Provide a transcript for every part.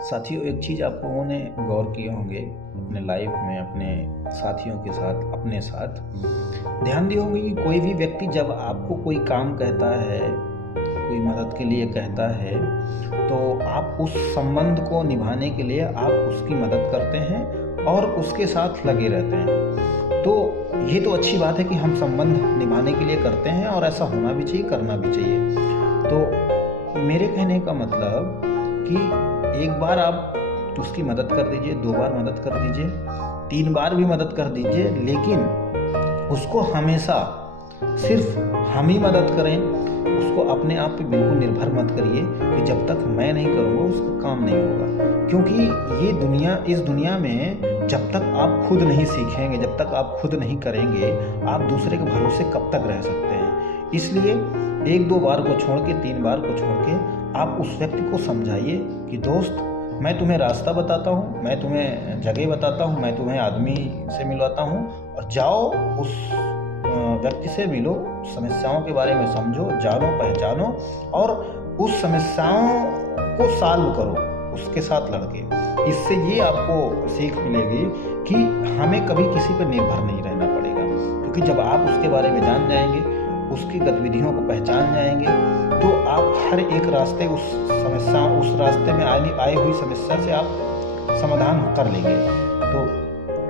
साथियों, एक चीज़ आप लोगों ने गौर किए होंगे अपने लाइफ में, अपने साथियों के साथ, अपने साथ ध्यान दिए होंगे कि कोई भी व्यक्ति जब आपको कोई काम कहता है, कोई मदद के लिए कहता है, तो आप उस संबंध को निभाने के लिए आप उसकी मदद करते हैं और उसके साथ लगे रहते हैं। तो ये तो अच्छी बात है कि हम संबंध निभाने के लिए करते हैं और ऐसा होना भी चाहिए, करना भी चाहिए। तो मेरे कहने का मतलब कि एक बार आप उसकी मदद कर दीजिए, 2 बार मदद कर दीजिए, 3 बार भी मदद कर दीजिए, लेकिन उसको हमेशा सिर्फ हम ही मदद करें। उसको अपने आप पे बिल्कुल निर्भर मत करिए कि जब तक मैं नहीं करूँगा उसका काम नहीं होगा, क्योंकि इस दुनिया में जब तक आप खुद नहीं सीखेंगे, जब तक आप खुद नहीं करेंगे, आप दूसरे के भरोसे कब तक रह सकते हैं। इसलिए 1-2 बार को छोड़ के, 3 बार को छोड़ के आप उस व्यक्ति को समझाइए कि दोस्त, मैं तुम्हें रास्ता बताता हूँ, मैं तुम्हें जगह बताता हूँ, मैं तुम्हें आदमी से मिलवाता हूँ, और जाओ उस व्यक्ति से मिलो, समस्याओं के बारे में समझो, जानो, पहचानो और उस समस्याओं को सॉल्व करो उसके साथ लड़के। इससे ये आपको सीख मिलेगी कि हमें कभी किसी पर निर्भर नहीं रहना पड़ेगा, क्योंकि जब आप उसके बारे में जान जाएंगे, उसकी गतिविधियों को पहचान जाएंगे, तो आप हर एक रास्ते उस रास्ते में आई हुई समस्या से आप समाधान कर लेंगे। तो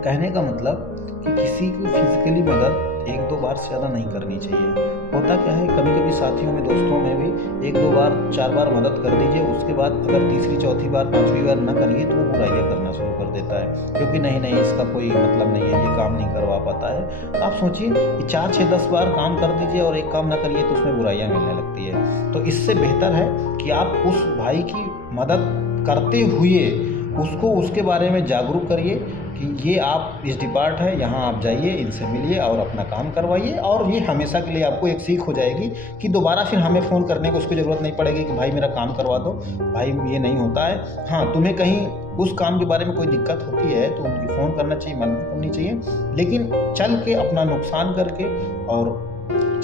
कहने का मतलब कि किसी की फिजिकली मदद 1-2 बार से ज़्यादा नहीं करनी चाहिए। होता क्या है, कभी कभी साथियों में, दोस्तों में भी 1-2 बार, 4 बार मदद कर दीजिए, उसके बाद अगर तीसरी, चौथी बार, 5वीं बार न करिए तो वो बुराइयाँ करना शुरू कर देता है, क्योंकि नहीं इसका कोई मतलब नहीं है, ये काम नहीं करवा पाता है। तो आप सोचिए कि 4, 6, 10 बार काम कर दीजिए और एक काम न करिए तो उसमें बुराइयाँ मिलने लगती है। तो इससे बेहतर है कि आप उस भाई की मदद करते हुए उसको उसके बारे में जागरूक करिए कि ये आप इस डिपार्ट है, यहाँ आप जाइए, इनसे मिलिए और अपना काम करवाइए। और ये हमेशा के लिए आपको एक सीख हो जाएगी कि दोबारा फिर हमें फ़ोन करने की उसकी ज़रूरत नहीं पड़ेगी कि भाई मेरा काम करवा दो। भाई ये नहीं होता है। हाँ, तुम्हें कहीं उस काम के बारे में कोई दिक्कत होती है तो उनकी फ़ोन करना चाहिए, मदद करनी चाहिए, लेकिन चल के अपना नुकसान करके और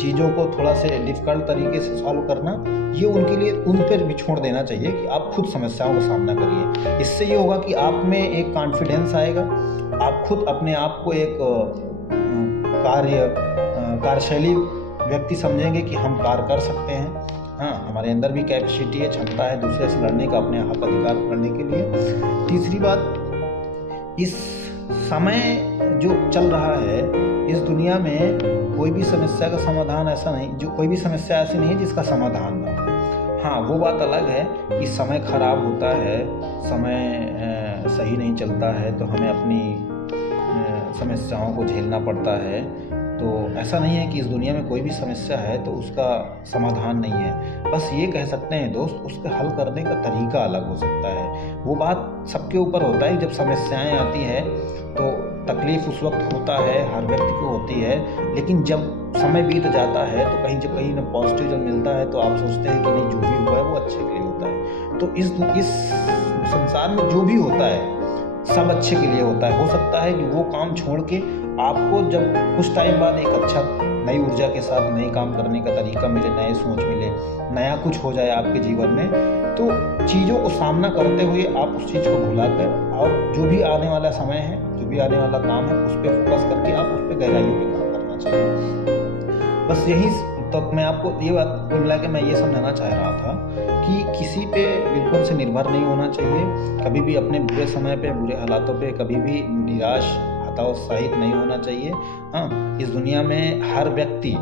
चीज़ों को थोड़ा से डिफ़िकल्ट तरीके से सॉल्व करना, ये उनके लिए उन पर भी छोड़ देना चाहिए कि आप खुद समस्याओं का सामना करिए। इससे ये होगा कि आप में एक कॉन्फिडेंस आएगा, आप खुद अपने आप को एक कार्यशैली व्यक्ति समझेंगे कि हम कार्य कर सकते हैं। हाँ, हमारे अंदर भी कैपेसिटी है, क्षमता है दूसरे से लड़ने का, अपने हक अधिकार करने के लिए। तीसरी बात, इस समय जो चल रहा है, इस दुनिया में कोई भी समस्या का समाधान ऐसा नहीं, कोई भी समस्या ऐसी नहीं है जिसका समाधान ना हो। हाँ, वो बात अलग है कि समय खराब होता है, समय सही नहीं चलता है तो हमें अपनी समस्याओं को झेलना पड़ता है। तो ऐसा नहीं है कि इस दुनिया में कोई भी समस्या है तो उसका समाधान नहीं है। बस ये कह सकते हैं दोस्त, उसके हल करने का तरीका अलग हो सकता है। वो बात सबके ऊपर होता है। जब समस्याएं आती है तो तकलीफ़ उस वक्त होता है, हर व्यक्ति को होती है, लेकिन जब समय बीत जाता है तो कहीं ना पॉजिटिव जब मिलता है तो आप सोचते हैं कि नहीं, जो भी हुआ है वो अच्छे के लिए होता है। तो इस संसार में जो भी होता है सब अच्छे के लिए होता है। हो सकता है कि वो काम छोड़ के आपको जब कुछ टाइम बाद एक अच्छा नई ऊर्जा के साथ नए काम करने का तरीका मिले, नए सोच मिले, नया कुछ हो जाए आपके जीवन में, तो चीज़ों को सामना करते हुए आप उस चीज़ को भुलाकर और जो भी आने वाला समय है, जो भी आने वाला काम है, उस पर फोकस करके आप उस पर गहराइयों पे काम करना चाहिए। बस यही तो मैं आपको ये बात कुल मिला के मैं ये समझाना चाह रहा था कि किसी पे बिल्कुल से निर्भर नहीं होना चाहिए। कभी भी अपने बुरे समय पे, बुरे हालातों पे कभी भी निराश, हतोत्साहित नहीं होना चाहिए। हाँ, इस दुनिया में हर व्यक्ति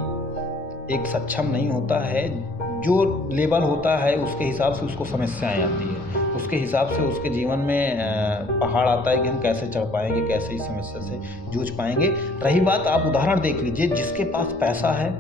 एक सक्षम नहीं होता है। जो लेवल होता है उसके हिसाब से उसको समस्याएं आती है, उसके हिसाब से उसके जीवन में पहाड़ आता है कि हम कैसे चढ़ पाएंगे, कैसे इस समस्या से जूझ पाएंगे। रही बात, आप उदाहरण देख लीजिए, जिसके पास पैसा है,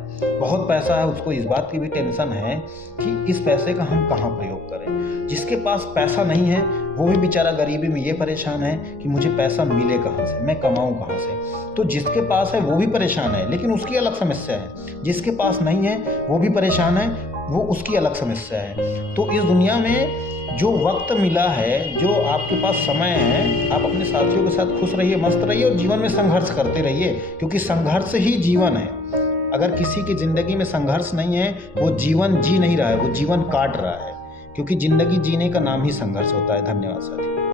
बहुत पैसा है, उसको इस बात की भी टेंशन है कि इस पैसे का हम कहाँ प्रयोग करें। जिसके पास पैसा नहीं है वो भी बेचारा गरीबी में ये परेशान है कि मुझे पैसा मिले कहाँ से, मैं कमाऊँ कहाँ से। तो जिसके पास है वो भी परेशान है, लेकिन उसकी अलग समस्या है। जिसके पास नहीं है वो भी परेशान है, वो उसकी अलग समस्या है। तो इस दुनिया में जो वक्त मिला है, जो आपके पास समय है, आप अपने साथियों के साथ खुश रहिए, मस्त रहिए और जीवन में संघर्ष करते रहिए, क्योंकि संघर्ष ही जीवन है। अगर किसी की ज़िंदगी में संघर्ष नहीं है, वो जीवन जी नहीं रहा है, वो जीवन काट रहा है। क्योंकि ज़िंदगी जीने का नाम ही संघर्ष होता है। धन्यवाद साथी।